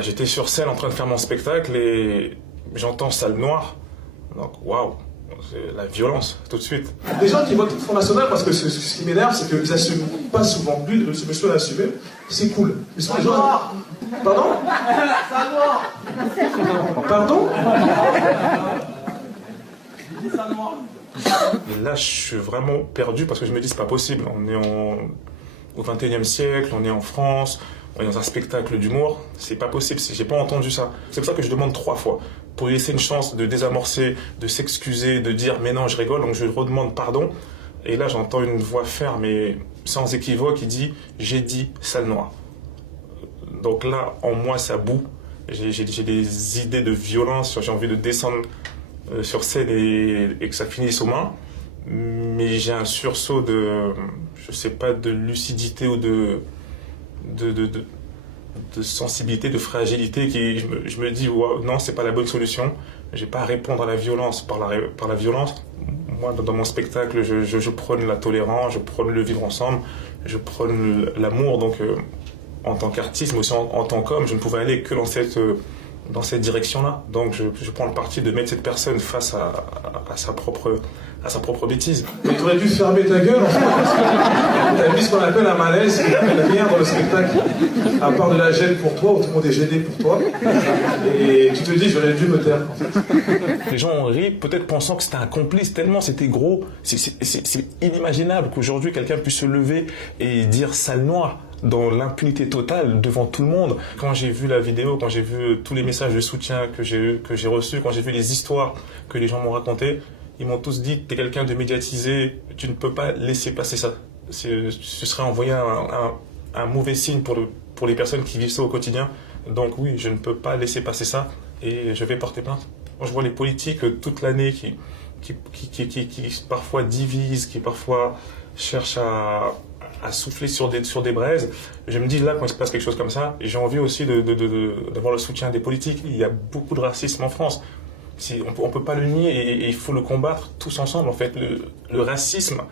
J'étais sur scène en train de faire mon spectacle et j'entends salle noire. Donc, waouh, c'est la violence, tout de suite. Des gens qui votent Front National, parce que ce qui m'énerve, c'est qu'ils n'assument pas souvent. Lui, ce monsieur l'a assumé, c'est cool. Mais sont les gens... Pardon? Pardon? Et là, je suis vraiment perdu parce que je me dis, c'est pas possible. On est au 21e siècle, on est en France, on est dans un spectacle d'humour. C'est pas possible, j'ai pas entendu ça. C'est pour ça que je demande 3 fois. Pour lui laisser une chance de désamorcer, de s'excuser, de dire mais non, je rigole, donc je lui redemande pardon. Et là, j'entends une voix ferme et sans équivoque qui dit j'ai dit salle noire. Donc là, en moi, ça boue. J'ai des idées de violence, j'ai envie de descendre sur scène et que ça finisse aux mains. Mais j'ai un sursaut de, je sais pas, de lucidité ou de sensibilité, de fragilité qui, je me dis, wow, non, c'est pas la bonne solution. J'ai pas à répondre à la violence par la violence. Moi, dans mon spectacle, je prône la tolérance, je prône le vivre ensemble, je prône l'amour. Donc, en tant qu'artiste, mais aussi en tant qu'homme, je ne pouvais aller que dans cette direction-là. Donc, je prends le parti de mettre cette personne face à sa propre bêtise. Mais tu aurais dû fermer ta gueule, en fait, parce que t'as mis ce qu'on appelle un malaise, il n'y a rien dans le spectacle, à part de la gêne pour toi, où tout le monde est gêné pour toi, et tu te dis, j'aurais dû me taire, en fait. Les gens ont ri, peut-être pensant que c'était un complice, tellement c'était gros. C'est inimaginable qu'aujourd'hui, quelqu'un puisse se lever et dire salle noire dans l'impunité totale devant tout le monde. Quand j'ai vu la vidéo, quand j'ai vu tous les messages de soutien que j'ai reçus, quand j'ai vu les histoires que les gens m'ont racontées, ils m'ont tous dit, t'es quelqu'un de médiatisé, tu ne peux pas laisser passer ça. Ce serait envoyer un mauvais signe pour les personnes qui vivent ça au quotidien. Donc oui, je ne peux pas laisser passer ça et je vais porter plainte. Moi, je vois les politiques toute l'année qui parfois divisent, qui parfois cherchent à souffler sur des braises. Je me dis là, quand il se passe quelque chose comme ça, j'ai envie aussi d'avoir le soutien des politiques. Il y a beaucoup de racisme en France. On peut pas le nier et il faut le combattre tous ensemble. En fait, le racisme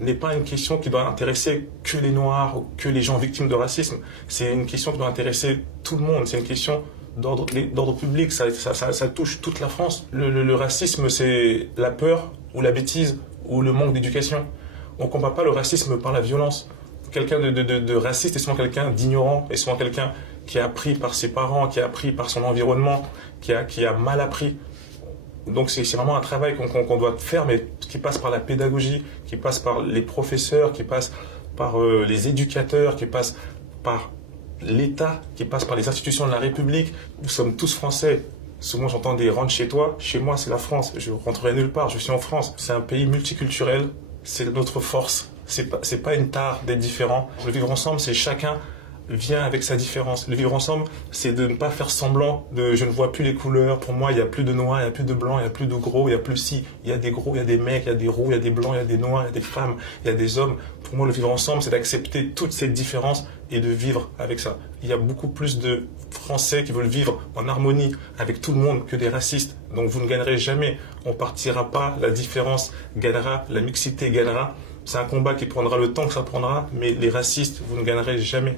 n'est pas une question qui doit intéresser que les Noirs ou que les gens victimes de racisme. C'est une question qui doit intéresser tout le monde. C'est une question d'ordre public. Ça touche toute la France. Le racisme, c'est la peur ou la bêtise ou le manque d'éducation. On ne combat pas le racisme par la violence. Quelqu'un de raciste est souvent quelqu'un d'ignorant, est souvent quelqu'un qui a appris par ses parents, qui a appris par son environnement, qui a mal appris. Donc c'est vraiment un travail qu'on doit faire, mais qui passe par la pédagogie, qui passe par les professeurs, qui passe par les éducateurs, qui passe par l'État, qui passe par les institutions de la République. Nous sommes tous Français. Souvent j'entends des rentre chez toi. Chez moi c'est la France. Je rentrerai nulle part. Je suis en France. C'est un pays multiculturel. C'est notre force. C'est pas une tare d'être différent. Le vivre ensemble, c'est chacun vient avec sa différence. Le vivre ensemble, c'est de ne pas faire semblant de je ne vois plus les couleurs. Pour moi, il n'y a plus de noir, il n'y a plus de blanc, il n'y a plus de gros, il n'y a plus si. Il y a des gros, il y a des mecs, il y a des roux, il y a des blancs, il y a des noirs, il y a des femmes, il y a des hommes. Pour moi, le vivre ensemble, c'est d'accepter toutes ces différences et de vivre avec ça. Il y a beaucoup plus de Français qui veulent vivre en harmonie avec tout le monde que des racistes. Donc vous ne gagnerez jamais. On partira pas, la différence gagnera, la mixité gagnera. C'est un combat qui prendra le temps que ça prendra, mais les racistes, vous ne gagnerez jamais.